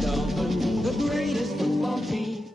Dolphins, the greatest football team.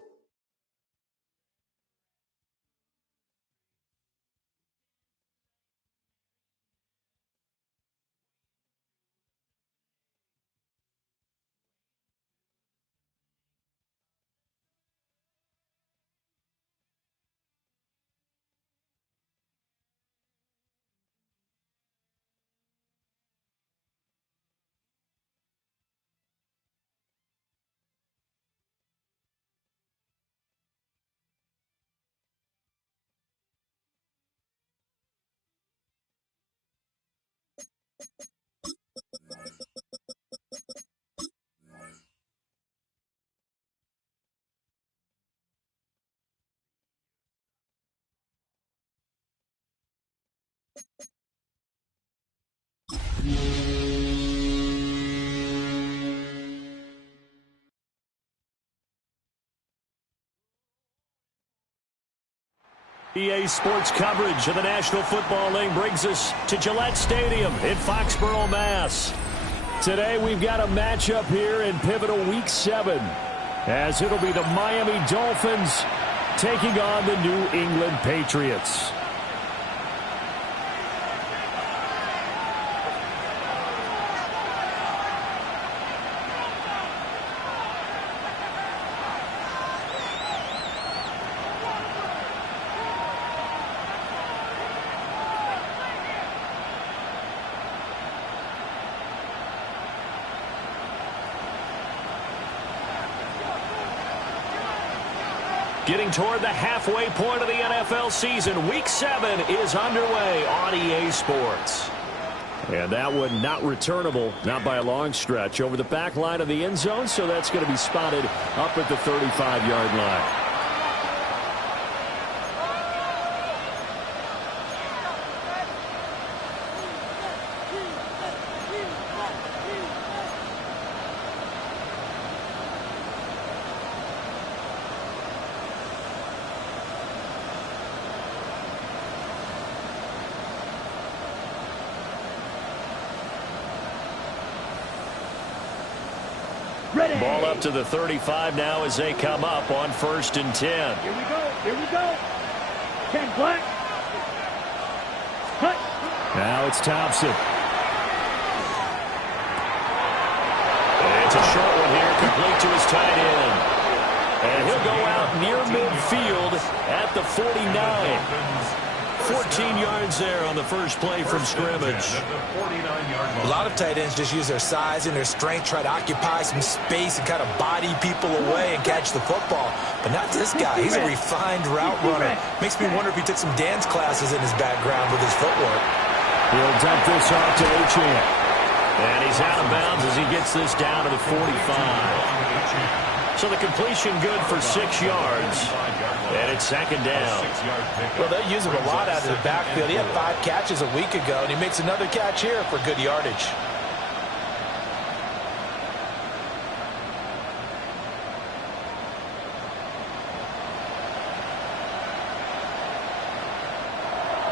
EA Sports coverage of the National Football League brings us to Gillette Stadium in Foxborough, Mass. Today we've got a matchup here in pivotal Week 7, as it'll be the Miami Dolphins taking on the New England Patriots. Getting toward the halfway point of the NFL season, Week 7 is underway on EA Sports. And that one not returnable, not by a long stretch, over the back line of the end zone, so that's going to be spotted up at the 35-yard line. Ball up to the 35 now as they come up on 1st and 10. Here we go. Here we go. 10 black. Cut. Now it's Thompson. It's a short one here, complete to his tight end. And he'll go out near midfield at the 49. 14 yards there on the first play from scrimmage. A lot of tight ends just use their size and their strength, try to occupy some space and kind of body people away and catch the football. But not this guy. He's a refined route runner. Makes me wonder if he took some dance classes in his background with his footwork. He'll dump this off to Achane. And he's out of bounds as he gets this down to the 45. So the completion good for 6 yards. And it's 2nd down. Well, they use him a lot out of the backfield. He had 5 catches a week ago, and he makes another catch here for good yardage.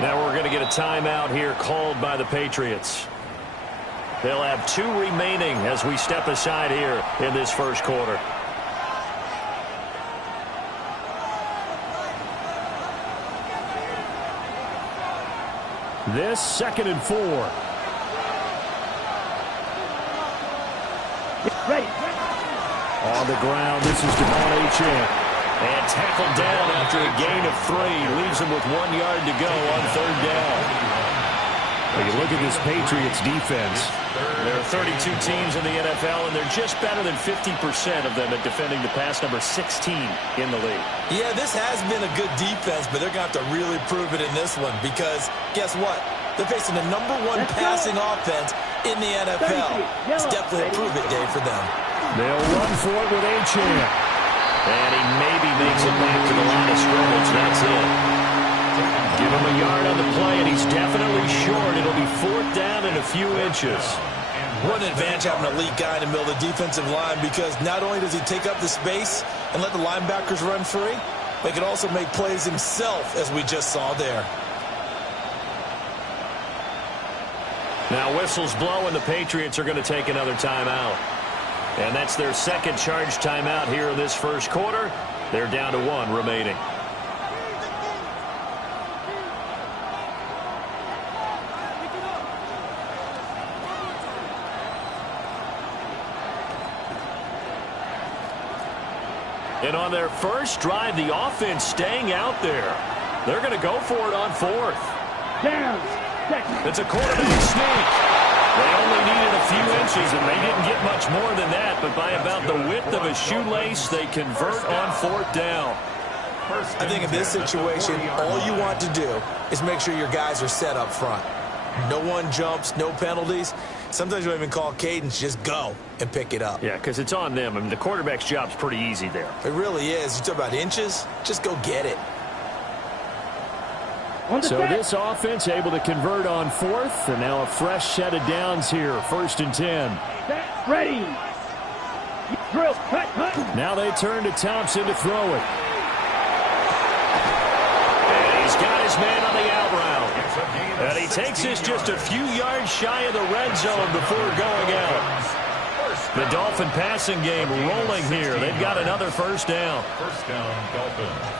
Now we're going to get a timeout here called by the Patriots. They'll have 2 remaining as we step aside here in this first quarter. This 2nd and 4. Ready. On the ground, this is Achane. And tackled down after a gain of 3. Leaves him with 1 yard to go on 3rd down. When you look at this Patriots defense, there are 32 teams in the NFL, and they're just better than 50% of them at defending the pass, number 16 in the league. Yeah, this has been a good defense, but they're going to have to really prove it in this one because guess what? They're facing the #1 passing offense in the NFL. It's definitely a prove-it day for them. They'll run for it with Achane. And he maybe makes it back to the line of scrimmage. That's it. Give him a yard on the play, and he's definitely short. It'll be 4th down and a few inches. What an advantage having an elite guy in the middle of the defensive line because not only does he take up the space and let the linebackers run free, but he can also make plays himself, as we just saw there. Now whistles blow, and the Patriots are going to take another timeout. And that's their second charge timeout here in this first quarter. They're down to 1 remaining. And on their first drive, the offense staying out there. They're going to go for it on 4th. Down. It's a quarterback sneak. They only needed a few inches, and they didn't get much more than that. But by about the width of a shoelace, they convert on 4th down. I think in this situation, all you want to do is make sure your guys are set up front. No one jumps, no penalties. Sometimes you don't even call cadence, just go and pick it up. Yeah, because it's on them. I mean, the quarterback's job's pretty easy there. It really is. You talk about inches, just go get it. So this offense able to convert on 4th, and now a fresh set of downs here, 1st and 10. Ready. Drill. Cut. Now they turn to Thompson to throw it. And he's got his man on the out route. And he takes this just a few yards shy of the red zone before going out. The Dolphin passing game rolling here. They've got another first down. First down, Dolphins.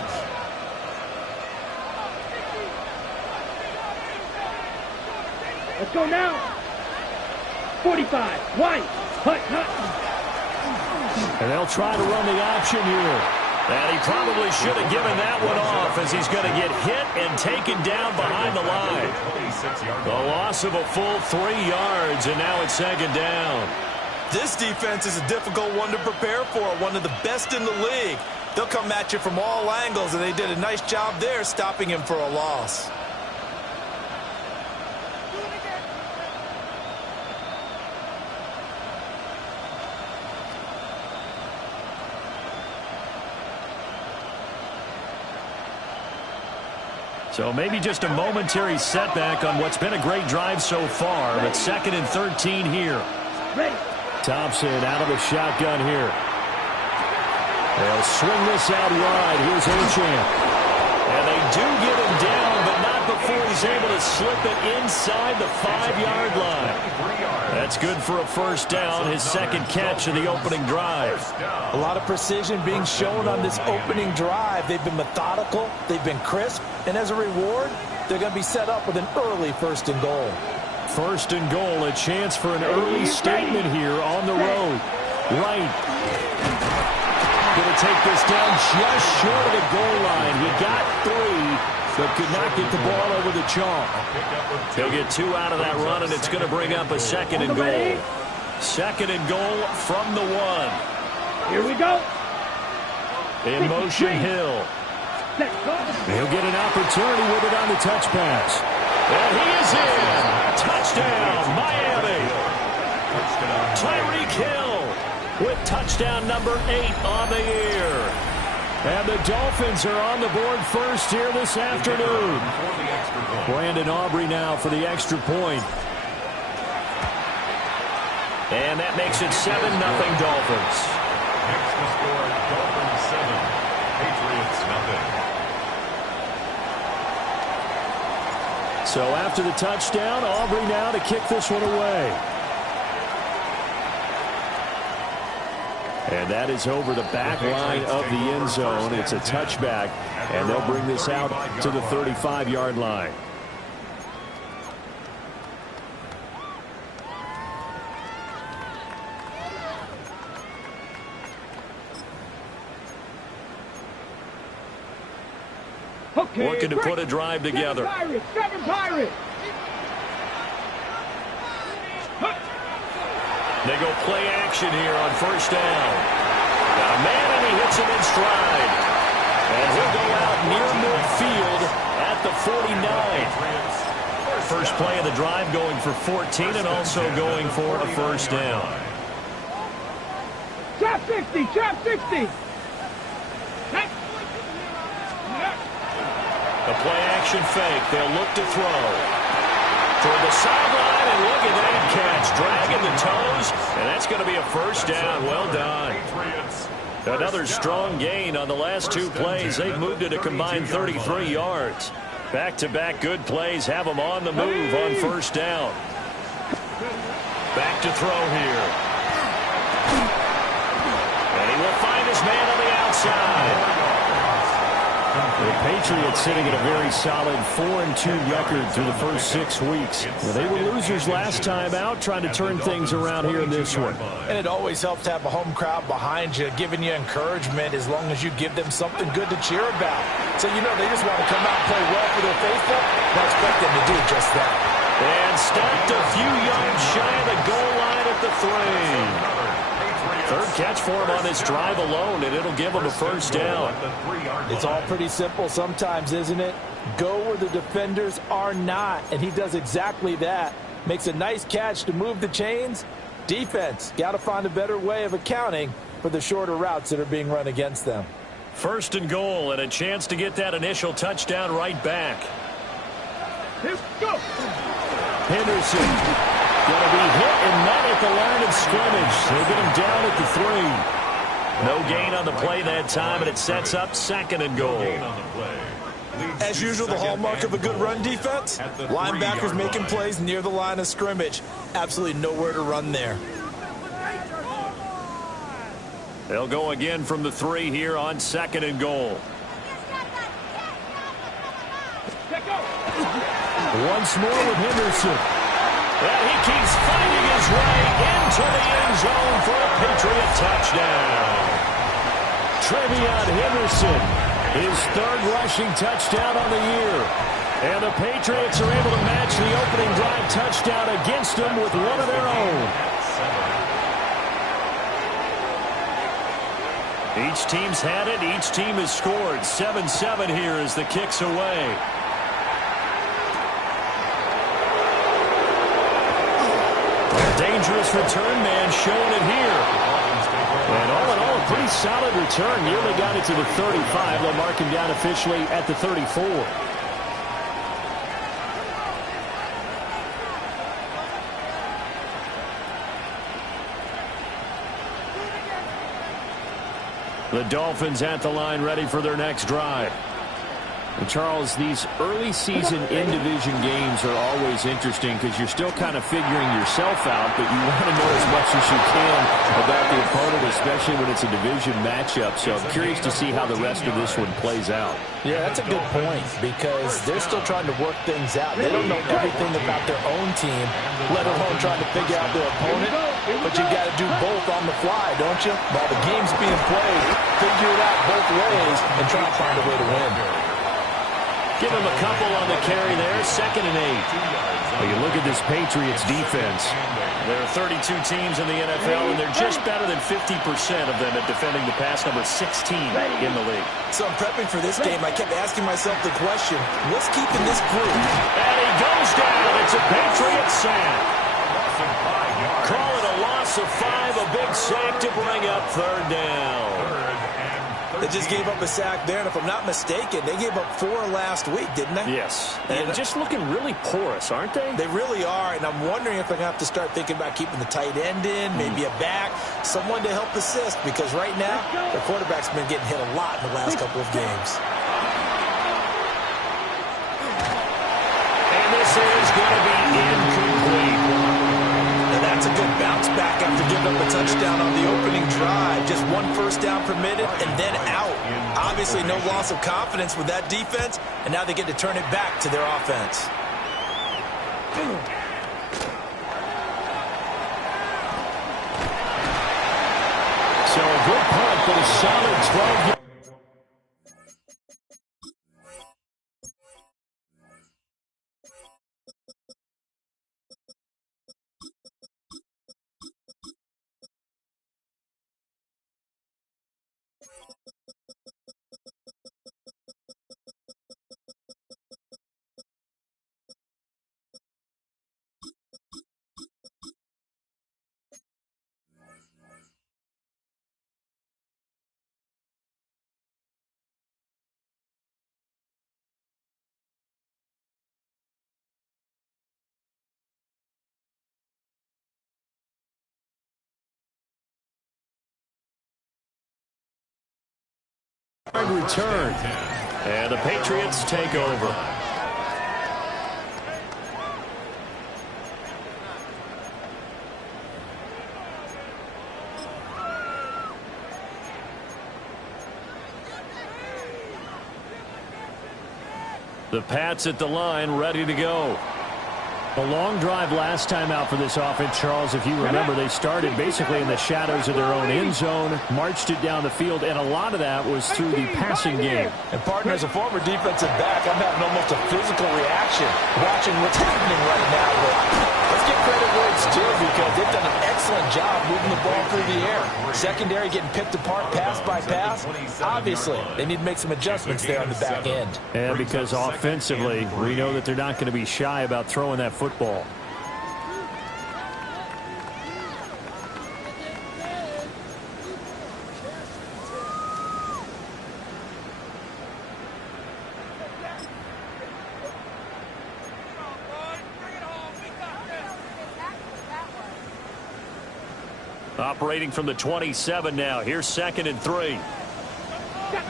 Let's go now. 45. White. Cut. And they'll try to run the option here. And he probably should have given that one off, as he's going to get hit and taken down behind the line. The loss of a full 3 yards, and now it's 2nd down. This defense is a difficult one to prepare for, one of the best in the league. They'll come at you from all angles, and they did a nice job there stopping him for a loss. So maybe just a momentary setback on what's been a great drive so far, but 2nd and 13 here. Thompson out of the shotgun here. They'll swing this out wide. Here's Achane. And they do get him down, but not before he's able to slip it inside the 5-yard line. That's good for a first down, his 2nd catch of the opening drive. A lot of precision being shown on this opening drive. They've been methodical, they've been crisp, and as a reward, they're going to be set up with an early 1st and goal. 1st and goal, a chance for an early statement here on the road. Right. Going to take this down just short of the goal line. He got 3, but could not get the ball over the chalk. He'll get 2 out of that run, and it's going to bring up a 2nd and goal. 2nd and goal from the 1. Here we go. In motion, Hill. He'll get an opportunity with it on the touch pass. And he is in. Touchdown, Miami. Tyreek Hill with touchdown number 8 on the year. And the Dolphins are on the board first here this afternoon. Brandon Aubrey now for the extra point. And that makes it 7-0 Dolphins. Next to score, Dolphins 7, Patriots nothing. So after the touchdown, Aubrey now to kick this one away. And that is over the back line of the end zone. It's a touchback, and they'll bring this out to the 35-yard line. Okay, Looking to put a drive together. Seven Pirates. They go play action here on first down. Got a man, and he hits him in stride. And he'll go out near midfield at the 49. First play of the drive going for 14 and also going for a first down. Trap 60, trap 60. The play action fake. They'll look to throw. Toward the sideline, and look at that catch. Dragging the toes, and that's going to be a first down. Well done. Another strong gain on the last 2 plays. They've moved it a combined 33 yards. Back-to-back good plays have them on the move on first down. Back to throw here. side. The Patriots sitting at a very solid 4-2 record through the first 6 weeks. Well, they were losers last time out, trying to turn things around here in this one. And it always helps to have a home crowd behind you, giving you encouragement as long as you give them something good to cheer about. So you know they just want to come out and play well for their faithful. I expect them to do just that. And stacked a few yards shy of the goal line at the 3. Third catch for him on this drive alone, and it'll give him a first down. It's all pretty simple sometimes, isn't it? Go where the defenders are not, and he does exactly that. Makes a nice catch to move the chains. Defense, got to find a better way of accounting for the shorter routes that are being run against them. First and goal, and a chance to get that initial touchdown right back. Here we go. Henderson going to be hit and not at the line of scrimmage. They'll get him down at the 3. No gain on the play that time, and it sets up second and goal. As usual, the hallmark of a good run defense, linebackers making plays near the line of scrimmage. Absolutely nowhere to run there. They'll go again from the 3 here on second and goal. Once more with Henderson. And he keeps finding his way into the end zone for a Patriot touchdown. Trevion Henderson, his 3rd rushing touchdown on the year. And the Patriots are able to match the opening drive touchdown against them with one of their own. Each team's had it. Each team has scored. 7-7 here as the kick's away. Dangerous return man showing it here. And all in all, a pretty solid return. Nearly got it to the 35. They'll mark him down officially at the 34. The Dolphins at the line ready for their next drive. And Charles, these early season in-division games are always interesting because you're still kind of figuring yourself out, but you want to know as much as you can about the opponent, especially when it's a division matchup. So I'm curious to see how the rest of this one plays out. Yeah, that's a good point because they're still trying to work things out. They don't know everything about their own team, let alone trying to figure out their opponent. But you got to do both on the fly, don't you? While the game's being played, figure it out both ways and try to find a way to win. Give him a couple on the carry there, 2nd and 8. Well, you look at this Patriots defense. There are 32 teams in the NFL, and they're just better than 50% of them at defending the pass, number 16 in the league. So I'm prepping for this game. I kept asking myself the question, what's keeping this group? And he goes down. It's a Patriot sack. Call it a loss of 5, a big sack to bring up 3rd down. They just gave up a sack there, and if I'm not mistaken, they gave up 4 last week, didn't they? Yes. And just looking really porous, aren't they? They really are, and I'm wondering if they're going to have to start thinking about keeping the tight end in, maybe a back, someone to help assist, because right now, their quarterback's been getting hit a lot in the last couple of games. And this is going to be incomplete. That's a good bounce back after giving up a touchdown on the opening drive. Just 1 first down permitted and then out. Obviously no loss of confidence with that defense, and now they get to turn it back to their offense. So a good punt, but a solid 12 yards. Return. And the Patriots take over. The Pats at the line, ready to go. A long drive last time out for this offense, Charles. If you remember, they started basically in the shadows of their own end zone, marched it down the field, and a lot of that was through the passing game. And, partner, as a former defensive back, I'm having almost a physical reaction watching what's happening right now. But let's give credit where it's due because they've done an excellent job moving the ball through the air. Secondary getting picked apart pass by pass. Obviously, they need to make some adjustments there on the back end. And because offensively, we know that they're not going to be shy about throwing that football. Operating from the 27 now. Here's 2nd and 3. Up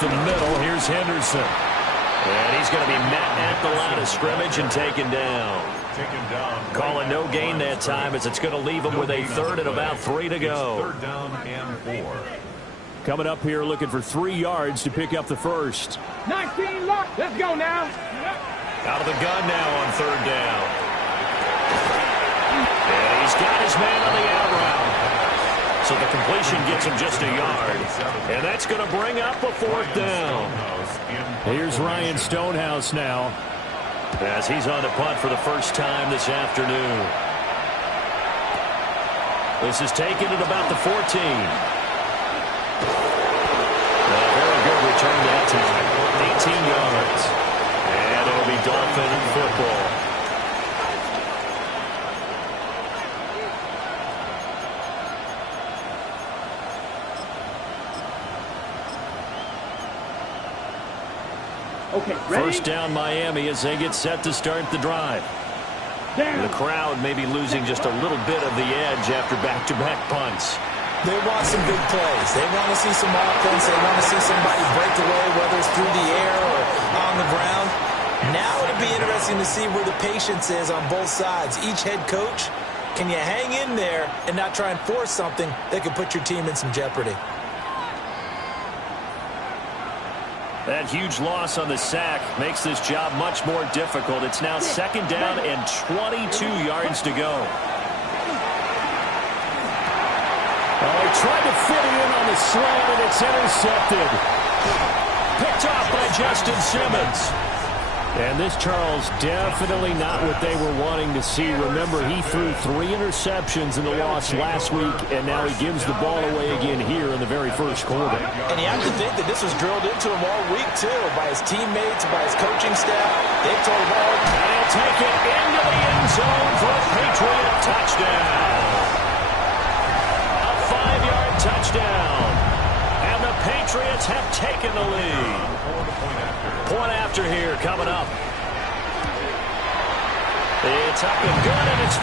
the middle, here's Henderson. And he's going to be met at the line of scrimmage and taken down. Calling no gain that time as it's going to leave him with a 3rd and about 3 to go. 3rd down and 4. Coming up here looking for 3 yards to pick up the first. 19 lock. Let's go now. Out of the gun now on 3rd down. And he's got his man on the out route. So the completion gets him just a yard. And that's going to bring up a 4th down. Here's Ryan Stonehouse now, as he's on to punt for the first time this afternoon. This is taken at about the 14. A very good return that time. 18 yards. And it'll be Dolphin football. Okay, ready? First down Miami as they get set to start the drive. The crowd may be losing just a little bit of the edge after back-to-back punts. They want some big plays. They want to see some offense. They want to see somebody break away, whether it's through the air or on the ground. Now it'll be interesting to see where the patience is on both sides. Each head coach, can you hang in there and not try and force something that could put your team in some jeopardy? That huge loss on the sack makes this job much more difficult. It's now 2nd down and 22 yards to go. Oh, he tried to fit it in on the slant, and it's intercepted. Picked off by Justin Simmons. And this, Charles, definitely not what they were wanting to see. Remember, he threw 3 interceptions in the loss last week, and now he gives the ball away again here in the very first quarter. And you have to think that this was drilled into him all week, too, by his teammates, by his coaching staff. They told him all. And he'll take it into the end zone for a Patriot touchdown. A 5-yard touchdown. And the Patriots have taken the lead. Point after here coming up. It's up and good, and it's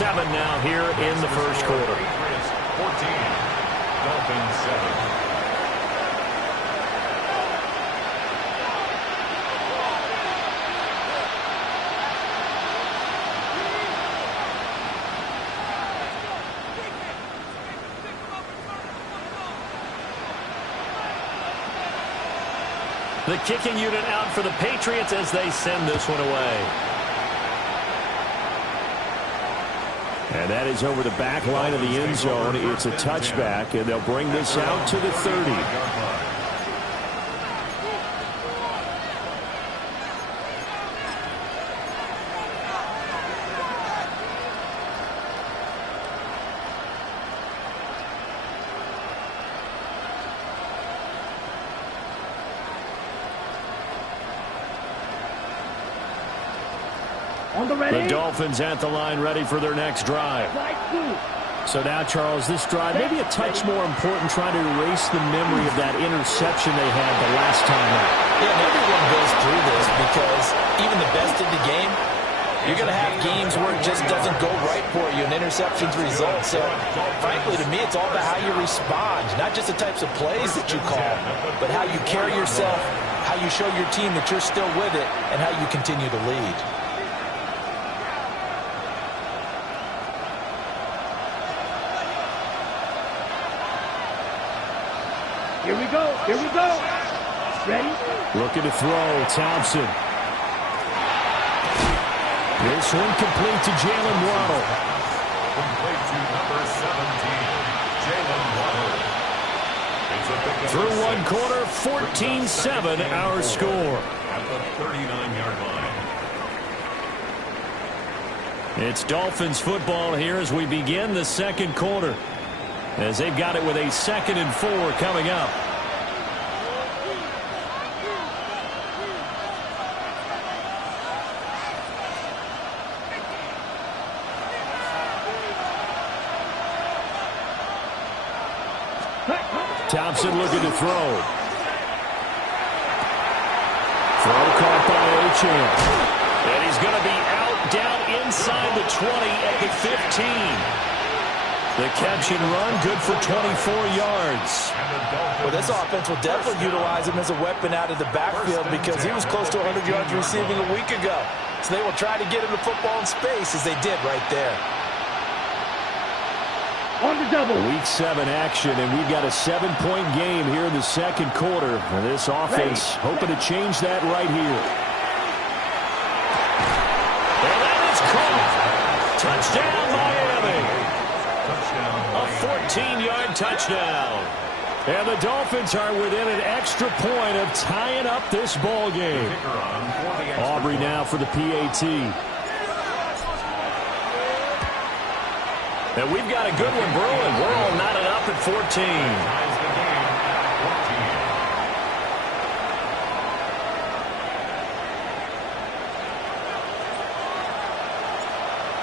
14-7 now here in the first quarter. 14, Dolphins 7. The kicking unit out for the Patriots as they send this one away. And that is over the back line of the end zone. It's a touchback, and they'll bring this out to the 30. The Dolphins at the line ready for their next drive. So now, Charles, this drive maybe a touch more important, trying to erase the memory of that interception they had the last time out. Yeah, and everyone goes through this because even the best in the game, you're going to have games where it just doesn't go right for you and interceptions result. So, frankly, to me, it's all about how you respond, not just the types of plays that you call, but how you carry yourself, how you show your team that you're still with it, and how you continue to lead. Here we go. Here we go. Looking to throw, Thompson. This one complete to Jalen Waddle. Complete to number 17, Jalen Waddle. Through one quarter, 14-7 our score. At the 39-yard line. It's Dolphins football here as we begin the second quarter, as they've got it with a 2nd and 4 coming up. Thompson looking to throw. Throw caught by Achane. And he's going to be out down inside the 20 at the 15. The catch and run, good for 24 yards. Well, this offense will definitely utilize him as a weapon out of the backfield because he was close to 100 yards receiving a week ago. So they will try to get him the football in space as they did right there. On the double. Week 7 action, and we've got a 7-point game here in the second quarter. And this offense hoping to change that right here. And that is caught. Touchdown, Miami. A 14-yard touchdown. And the Dolphins are within an extra point of tying up this ball game. Aubrey now for the PAT. And we've got a good one brewing. We're all knotted up at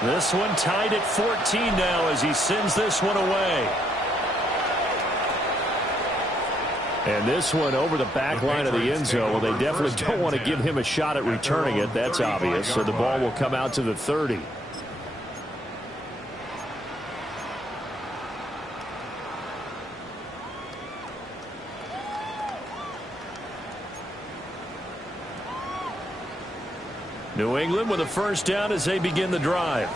14. This one tied at 14 now as he sends this one away. And this one over the back line of the end zone. Well, they definitely don't want to give him a shot at returning it. That's obvious. So the ball will come out to the 30. New England with a first down as they begin the drive.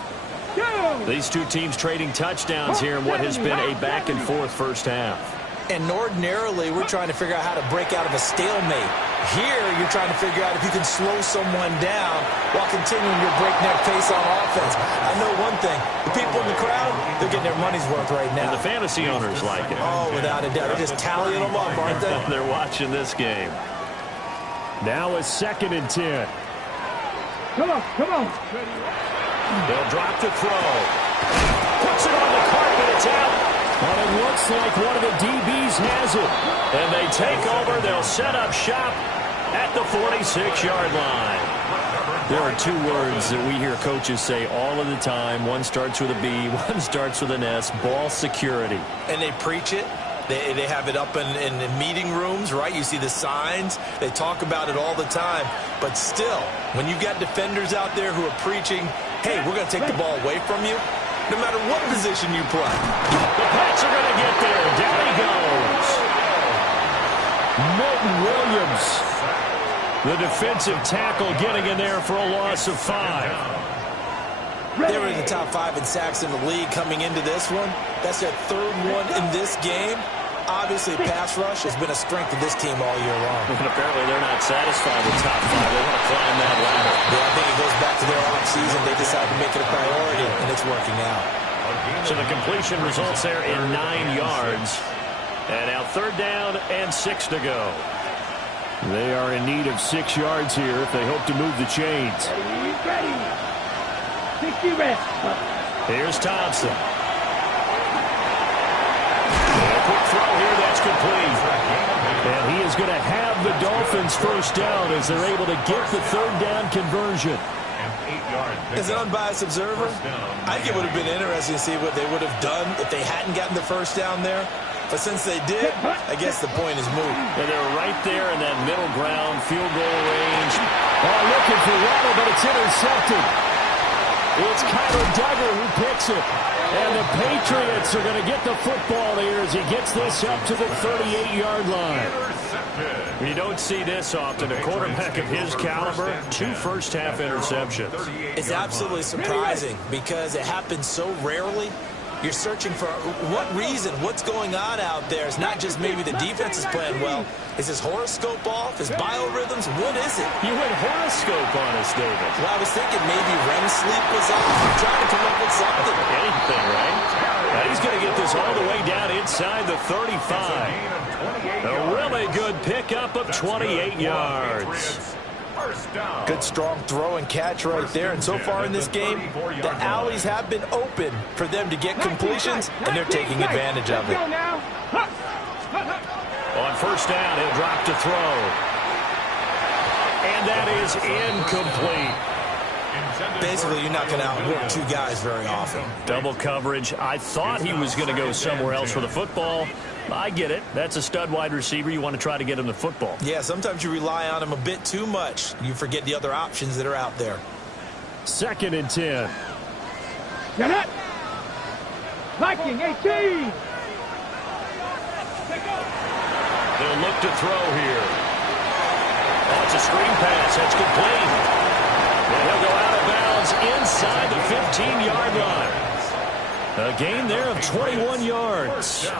These two teams trading touchdowns here in what has been a back-and-forth first half. And ordinarily, we're trying to figure out how to break out of a stalemate. Here, you're trying to figure out if you can slow someone down while continuing your breakneck pace on offense. I know one thing. The people in the crowd, they're getting their money's worth right now. And the fantasy owners like it. Oh, without a doubt. They're just tallying them up, aren't they? They're watching this game. Now a 2nd and 10. Come on, come on. They'll drop the throw. Puts it on the carpet. It's out. But it looks like one of the DBs has it. And they take over. They'll set up shop at the 46-yard line. There are two words that we hear coaches say all of the time. One starts with a B, one starts with an S. Ball security. And they preach it. They have it up in meeting rooms, right? You see the signs. They talk about it all the time. But still, when you've got defenders out there who are preaching, hey, we're going to take the ball away from you, no matter what position you play. The Pats are going to get there. Down he goes. Milton Williams, the defensive tackle, getting in there for a loss of 5. They were in the top 5 in sacks in the league coming into this one. That's their 3rd one in this game. Obviously, pass rush has been a strength of this team all year long. And apparently they're not satisfied with top 5. They want to climb that ladder. Yeah, I think it goes back to their offseason. They decided to make it a priority, and it's working out. So the completion results there in 9 yards. And now 3rd down and 6 to go. They are in need of 6 yards here if they hope to move the chains. Ready. 60 rest. Here's Thompson. And a quick throw here, that's complete. And he is going to have the Dolphins first down as they're able to get the 3rd down conversion. As an unbiased observer, I think it would have been interesting to see what they would have done if they hadn't gotten the first down there. But since they did, I guess the point is moot. And they're right there in that middle ground, field goal range. Oh, looking for Waddle, but it's intercepted. It's Kyler Duggar who picks it. And the Patriots are going to get the football here as he gets this up to the 38-yard line. You don't see this often. A quarterback of his caliber, 2 first-half interceptions. It's absolutely surprising because it happens so rarely. You're searching for what reason, what's going on out there. It's not just maybe the defense is playing well. Is his horoscope off? His biorhythms? What is it? You went horoscope on us, David. Well, I was thinking maybe REM sleep was off. I'm trying to come up with something. Anything, right? Now he's going to get this all the way down inside the 35. A really good pickup of 28 yards. Good strong throw and catch right there. And so far in this game, the alleys have been open for them to get completions, and they're taking advantage of it. On first down, he'll drop to throw. And that is incomplete. Basically, you're not going to outwork two guys very often. Double coverage. I thought he was going to go somewhere else for the football. I get it. That's a stud wide receiver. You want to try to get him the football. Yeah, sometimes you rely on him a bit too much. You forget the other options that are out there. 2nd and 10. Get it. Viking 18. They'll look to throw here. Oh, it's a screen pass. That's complete. And he'll go out of bounds inside the 15-yard line. A gain there of 21 yards.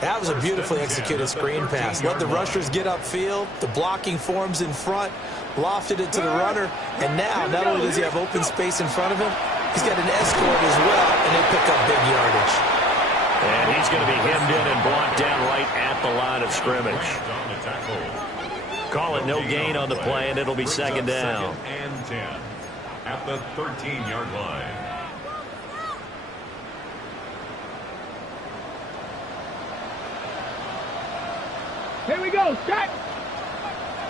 That was a beautifully executed screen pass. Let the rushers get upfield. The blocking forms in front. Lofted it to the runner. And now, not only does he have open space in front of him, he's got an escort as well, and they pick up big yardage. And he's going to be hemmed in and brought down right at the line of scrimmage. Call it no gain on the play, and it'll be 2nd down. 2nd and 10 at the 13-yard line. Here we go, set.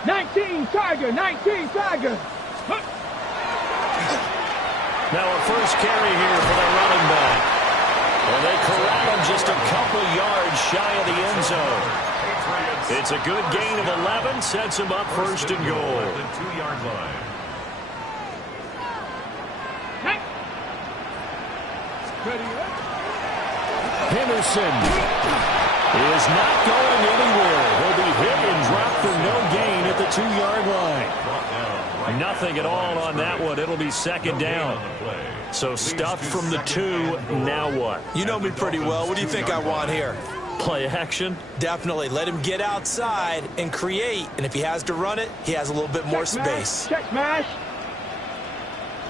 19 Tiger, 19 Tiger. Now a first carry here for the running back. Well, they corral him just a couple yards shy of the end zone. It's a good gain of 11, sets him up 1st and goal. At the 2-yard line. Henderson is not going anywhere. He'll be hit and dropped for no gain at the 2-yard line. Nothing at all on that one. It'll be 2nd down. So stuffed from the 2. Now what? You know me pretty well. What do you think I want here? Play action? Definitely. Let him get outside and create. And if he has to run it, he has a little bit more space. Check smash.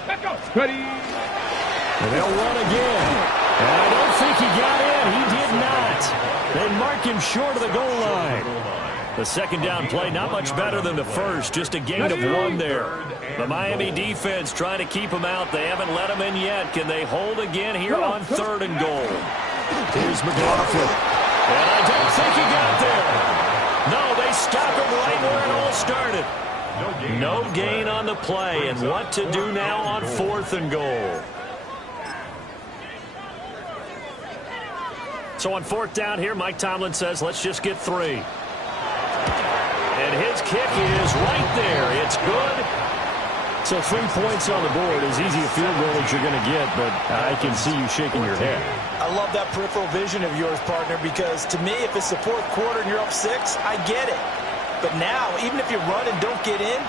Let's go. Ready. And they'll run again. And I don't think he got in. He did not. They mark him short of the goal line. The 2nd down play, not much better than the first. Just a gain of 1 there. The Miami defense trying to keep him out. They haven't let him in yet. Can they hold again here on 3rd and goal? Here's McLaughlin. And I don't think he got there. No, they stop him right where it all started. No gain on the play. And what to do now on 4th and goal? So on 4th down here, Mike Tomlin says, let's just get 3. And his kick is right there. It's good. So 3 points on the board. As easy a field goal as you're going to get, but I can see you shaking your head. I love that peripheral vision of yours, partner, because to me, if it's the 4th quarter and you're up 6, I get it. But now, even if you run and don't get in,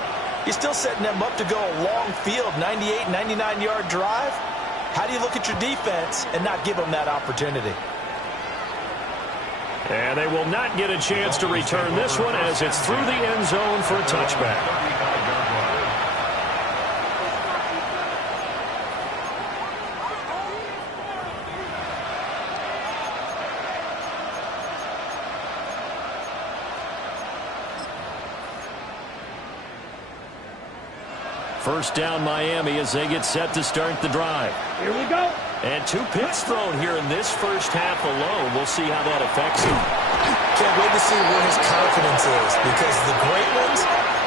you're still setting them up to go a long field, 98, 99-yard drive. How do you look at your defense and not give them that opportunity? And they will not get a chance to return this one as it's through the end zone for a touchback. First down Miami as they get set to start the drive. Here we go. And 2 picks thrown here in this first half alone. We'll see how that affects him. Can't wait to see where his confidence is, because the great ones,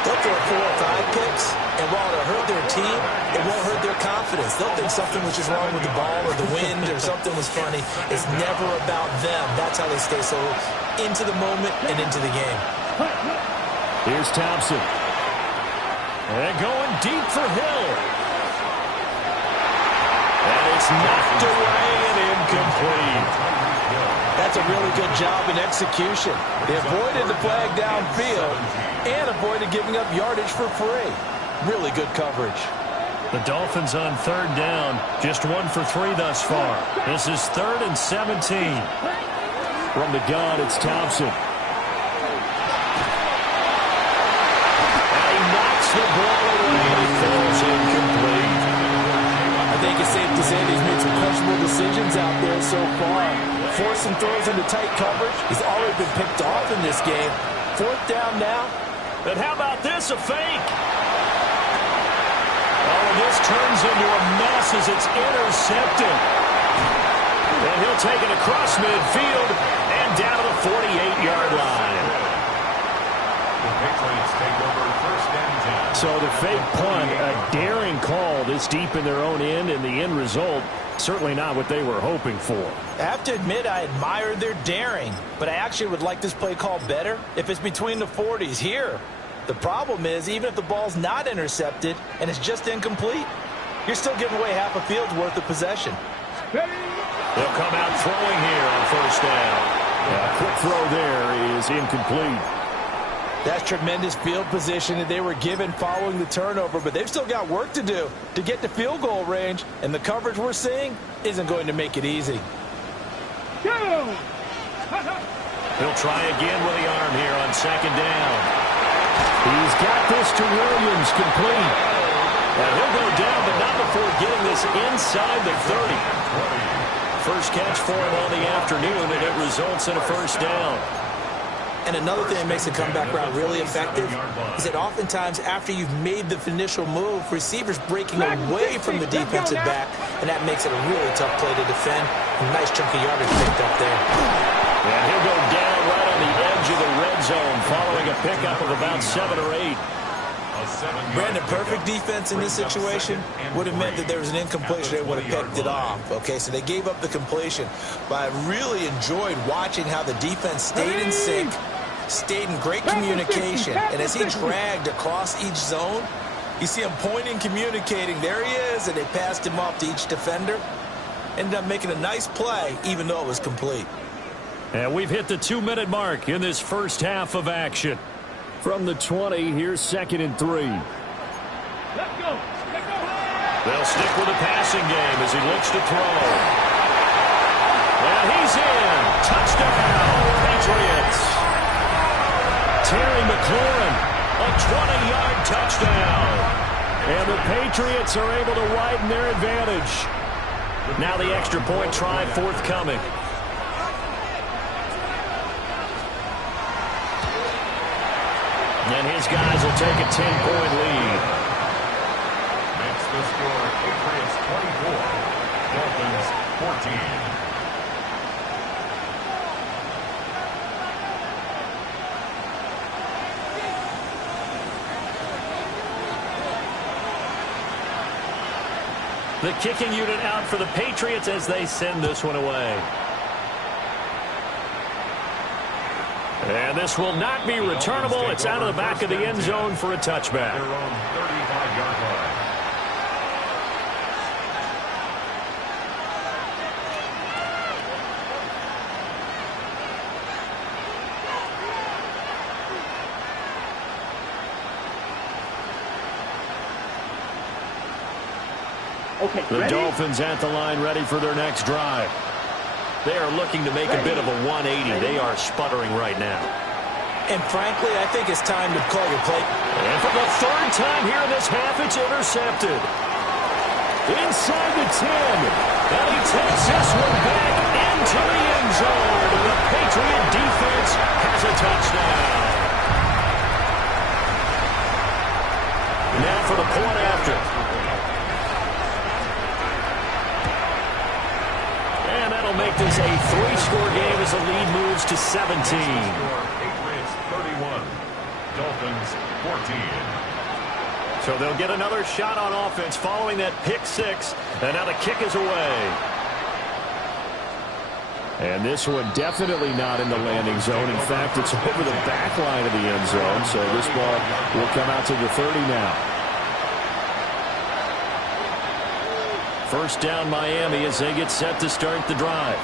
they'll throw 4 or 5 picks, and while it'll hurt their team, it won't hurt their confidence. They'll think something was just wrong with the ball or the wind or something was funny. It's never about them. That's how they stay so into the moment and into the game. Here's Thompson. And going deep for Hill. And it's knocked away and incomplete. That's a really good job in execution. They avoided the flag downfield and avoided giving up yardage for free. Really good coverage. The Dolphins on third down. Just 1 for 3 thus far. This is 3rd and 17. From the gun, it's Thompson. And he knocks the ball away. It falls incomplete. I think it's safe to say that he's made some questionable decisions out there so far. Forcing throws into tight coverage. He's already been picked off in this game. 4th down now. And how about this, a fake? Oh, this turns into a mess as it's intercepted. And he'll take it across midfield and down to the 48-yard line. The Patriots take over 1st and 10. So the fake punt, a daring call this deep in their own end, and the end result, certainly not what they were hoping for. I have to admit, I admire their daring, but I actually would like this play call better if it's between the 40s here. The problem is, even if the ball's not intercepted and it's just incomplete, you're still giving away half a field's worth of possession. They'll come out throwing here on 1st down. A quick throw there is incomplete. That's tremendous field position that they were given following the turnover, but they've still got work to do to get to field goal range, and the coverage we're seeing isn't going to make it easy. He'll try again with the arm here on 2nd down. He's got this to Williams, complete. And he'll go down, but not before getting this inside the 30. First catch for him on the afternoon, and it results in a 1st down. And another thing that makes the comeback route really effective is that oftentimes after you've made the initial move, receivers breaking away from the defensive back, and that makes it a really tough play to defend. A nice chunk of yardage picked up there. And he'll go down right on the edge of the red zone following a pickup of about 7 or 8. Brandon, perfect defense in this situation would have meant that there was an incompletion. They would have picked it off. Okay, so they gave up the completion. But I really enjoyed watching how the defense stayed in sync, stayed in great communication. And as he dragged across each zone, you see him pointing, communicating. There he is, and they passed him off to each defender. Ended up making a nice play, even though it was complete. And we've hit the 2-minute mark in this first half of action. From the 20, here's 2nd and 3. They'll stick with the passing game as he looks to throw. And he's in. Touchdown, Patriots. Terry McLaurin, a 20-yard touchdown. And the Patriots are able to widen their advantage. Now the extra point try forthcoming. And his guys will take a 10-point lead. Makes the score Patriots 24, Dolphins 14. The kicking unit out for the Patriots as they send this one away. And this will not be returnable. It's out of the back of the end zone for a touchback. Their own 35-yard line. The Dolphins at the line, ready for their next drive. They are looking to make a bit of a 180. They are sputtering right now. And frankly, I think it's time to call your play. And for the 3rd time here in this half, it's intercepted. Inside the 10. And he takes this one back into the end zone. And the Patriot defense has a touchdown. Now for the point after. And that'll make this a 3-score game as the lead moves to 17. Patriots 31, Dolphins 14. So they'll get another shot on offense following that pick 6. And now the kick is away. And this one definitely not in the landing zone. In fact, it's over the back line of the end zone. So this ball will come out to the 30 now. First down Miami as they get set to start the drive.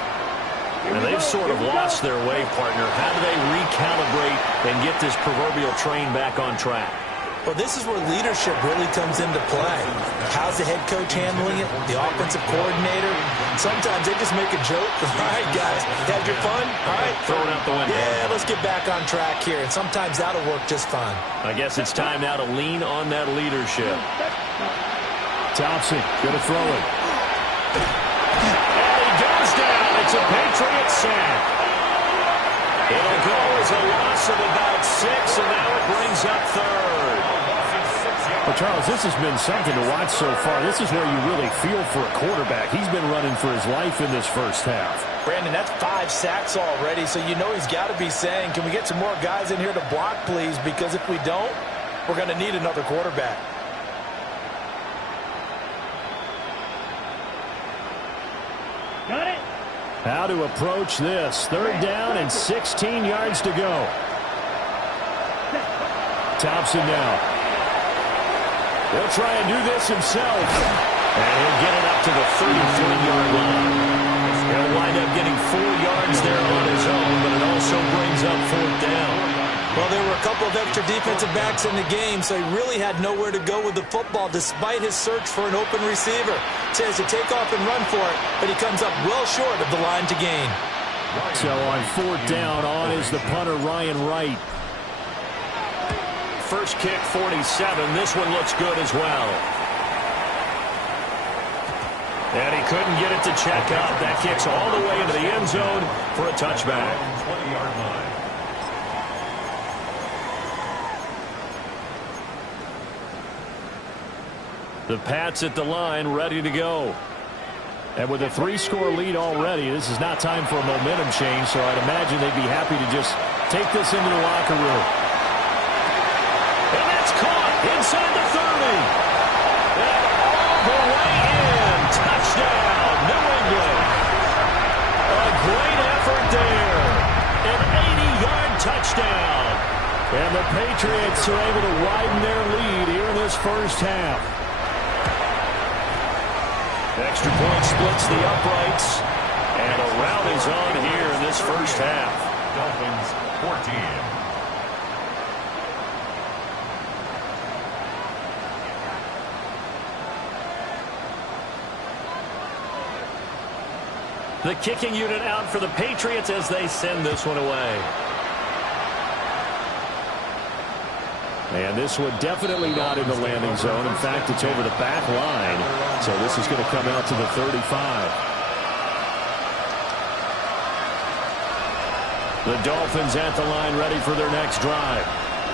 And they've sort of lost their way, partner. How do they recalibrate and get this proverbial train back on track? Well, this is where leadership really comes into play. How's the head coach handling it? The offensive coordinator? Sometimes they just make a joke. All right, guys, had your fun? All right. Throw it out the window. Yeah, let's get back on track here. And sometimes that'll work just fine. I guess it's time now to lean on that leadership. Thompson, going to throw it. And he goes down. It's a Patriot sack. It'll go as a loss of about 6, and now it brings up third. Well, Charles, this has been something to watch so far. This is where you really feel for a quarterback. He's been running for his life in this first half. Brandon, that's 5 sacks already, so you know he's got to be saying, can we get some more guys in here to block, please? Because if we don't, we're going to need another quarterback. Got it. How to approach this. 3rd down and 16 yards to go. Thompson now. He'll try and do this himself. And he'll get it up to the 33-yard line. He'll wind up getting 4 yards there on his own, but it also brings up 4th down. Well, there were a couple of extra defensive backs in the game, so he really had nowhere to go with the football despite his search for an open receiver. Says to take off and run for it, but he comes up well short of the line to gain. So on 4th down, on is the punter, Ryan Wright. First kick, 47. This one looks good as well. And he couldn't get it to check up. That kicks all the way into the end zone for a touchback. 20-yard line. The Pats at the line, ready to go. And with a 3-score lead already, this is not time for a momentum change, so I'd imagine they'd be happy to just take this into the locker room. And that's caught inside the 30. And all the way in. Touchdown, New England. A great effort there. An 80-yard touchdown. And the Patriots are able to widen their lead here in this first half. Extra point splits the uprights. And a rout is on here in this first half. Dolphins 14. The kicking unit out for the Patriots as they send this one away. And this one definitely not in the landing zone. In fact, it's over the back line. So this is going to come out to the 35. The Dolphins at the line ready for their next drive.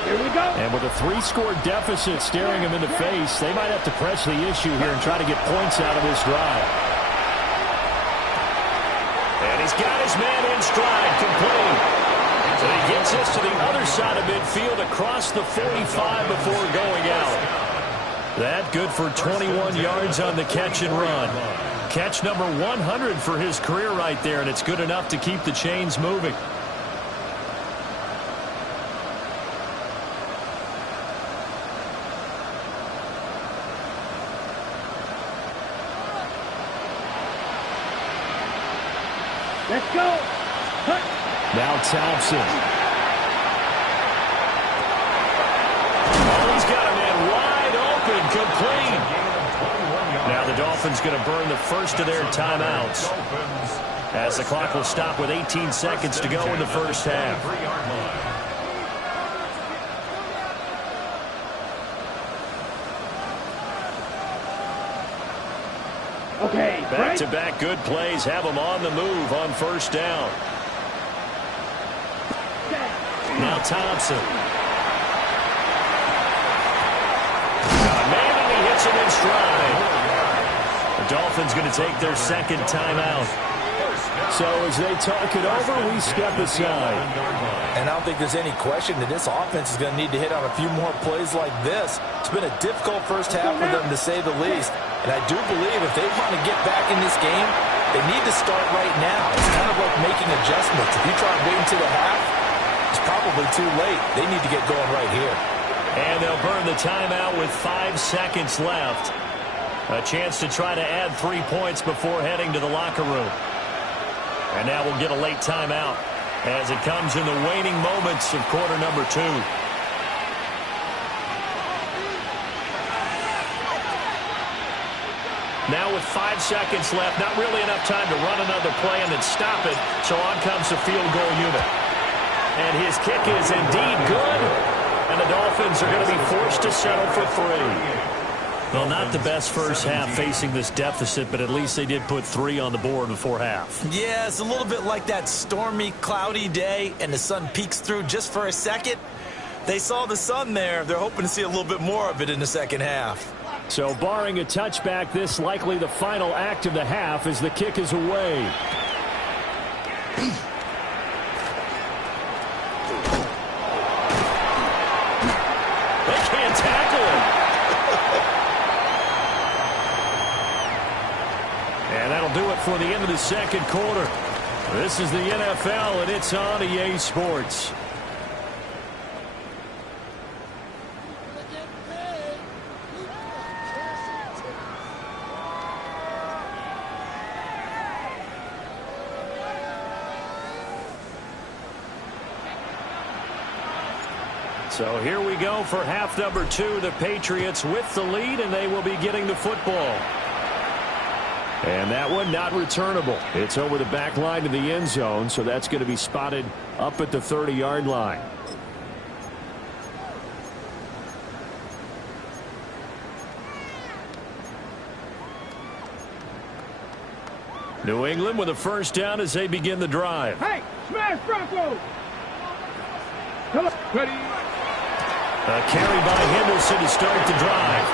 Here we go. And with a 3-score deficit staring them in the face, they might have to press the issue here and try to get points out of this drive. And he's got his man in stride, complete. So he gets us to the other side of midfield across the 45 before going out. That good for 21 yards on the catch and run. Catch number 100 for his career right there, and it's good enough to keep the chains moving. Let's go. Hunt. Now Thompson. Oh, he's got a man wide open, complete. Now the Dolphins going to burn the first of their timeouts as the clock will stop with 18 seconds to go in the first half. Okay. Back-to-back good plays have them on the move on first down. Now Thompson. Man, and he hits him in stride. The Dolphins going to take their second timeout. So as they talk it over, we step aside. And I don't think there's any question that this offense is going to need to hit on a few more plays like this. It's been a difficult first half for them, to say the least. And I do believe if they want to get back in this game, they need to start right now. It's kind of like making adjustments. If you try to wait until the half, it's probably too late. They need to get going right here. And they'll burn the timeout with 5 seconds left. A chance to try to add 3 points before heading to the locker room. And now we'll get a late timeout as it comes in the waning moments of quarter number 2. Now with 5 seconds left, not really enough time to run another play and then stop it, so on comes the field goal unit. And his kick is indeed good, and the Dolphins are going to be forced to settle for 3. Well, not the best first half facing this deficit, but at least they did put 3 on the board before half. Yeah, it's a little bit like that stormy, cloudy day, and the sun peeks through just for a second. They saw the sun there. They're hoping to see a little bit more of it in the second half. So barring a touchback, this likely the final act of the half as the kick is away. They can't tackle him. And that'll do it for the end of the second quarter. This is the NFL, and it's on EA Sports. So here we go for half number 2. The Patriots with the lead, and they will be getting the football. And that one not returnable. It's over the back line to the end zone, so that's going to be spotted up at the 30-yard line. New England with a first down as they begin the drive. Hey, smash Bronco! Hello, ready? A carry by Henderson to start the drive.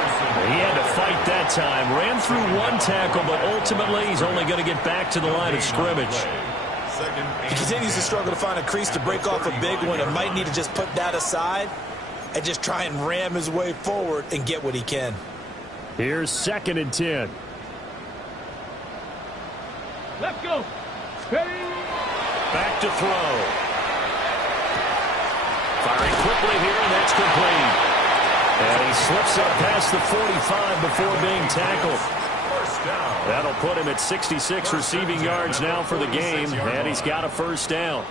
He had to fight that time. Ran through 1 tackle, but ultimately he's only going to get back to the line of scrimmage. He continues to struggle to find a crease to break off a big one and might need to just put that aside and just try and ram his way forward and get what he can. Here's 2nd and 10. Let's go. Ready? Back to throw. Firing quickly here, and that's complete. And he slips up past the 45 before being tackled. That'll put him at 66 receiving yards now for the game, and he's got a first down.